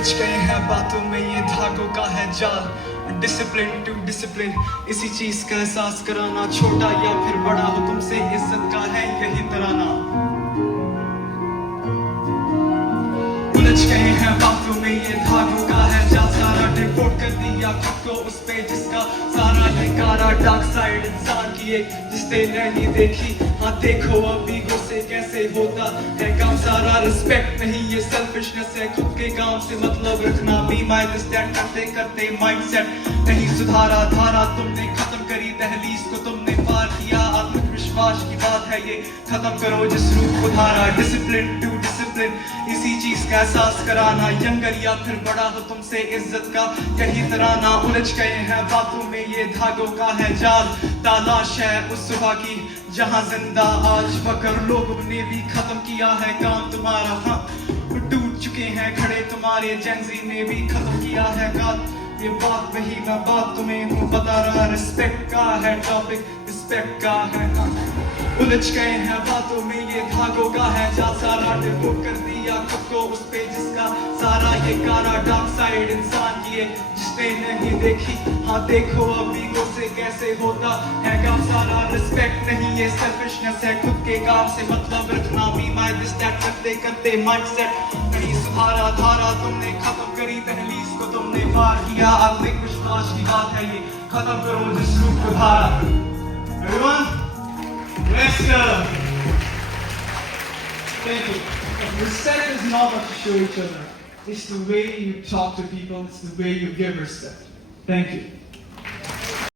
उलझ गए हैं बातों में ये धागों का है जाल, डिसिप्लिन टू डिसिप्लिन, इसी चीज का एहसास कराना, छोटा या फिर बड़ा हो तुमसे इज्जत का है यही तराना। उलझ गए हैं बातों में ये धागों का है जाल, सारा डिपोर्ट कर दिया खुद को उस पे जिसका सारा नकारा, डार्क साइड इंसान की एक जिसने नहीं देखी। हाँ देखो अब ईगो से कैसे होता है काम सारा, रिस्पेक्ट नहीं ये सेल्फिशनेस है, खुद के काम से मतलब रखना, बी माय दिस दैट करते करते माइंडसेट नहीं सुधारा, धारा तुमने खत्म करी, दहलीज को तुमने पार किया, आत्मविश्वास की बात है ये खत्म करो जिस रूप को धारा, डिसिप्लिन टू डिसिप्लिन, इसी चीज का एहसास कराना, यंगर या फिर बड़ा हो तुमसे इज्जत का यही तराना। उलझ गए हैं बातों में ये धागों का है जाल, तलाश है उस सुबह की जहां जिंदा आज वकर लोगों ने भी खत्म किया है काम तुम्हारा। हाँ टूट चुके हैं खड़े तुम्हारे, जेंजी ने भी खत्म किया है काम, ये बात वही मैं बात तुम्हें हूँ बता रहा, रिस्पेक्ट का है टॉपिक, रिस्पेक्ट का है। उलझ गए हैं बातों में ये धागों का है जाल, सारा डिवोट कर दिया खुद को उस पे जिसका सारा ये कारा, डार्क साइड इंसान की है जिसने नहीं देखी। हाँ देखो अब ईगो से कैसे होता है काम सारा, रिस्पेक्ट नहीं ये सेल्फिशनेस है, खुद के काम से मतलब रखना, बी माय दिस दैट करते करते माइंडसेट नहीं सुधारा, धारा तुमने खत्म करी, दहलीज को तुमने पार किया, आत्मिक विश्वास की बात है ये खत्म करो जिस रूप को धारा। Everyone? Let's go! Thank you. Respect is not what you show each other. It's the way you talk to people. It's the way you give respect. Thank you.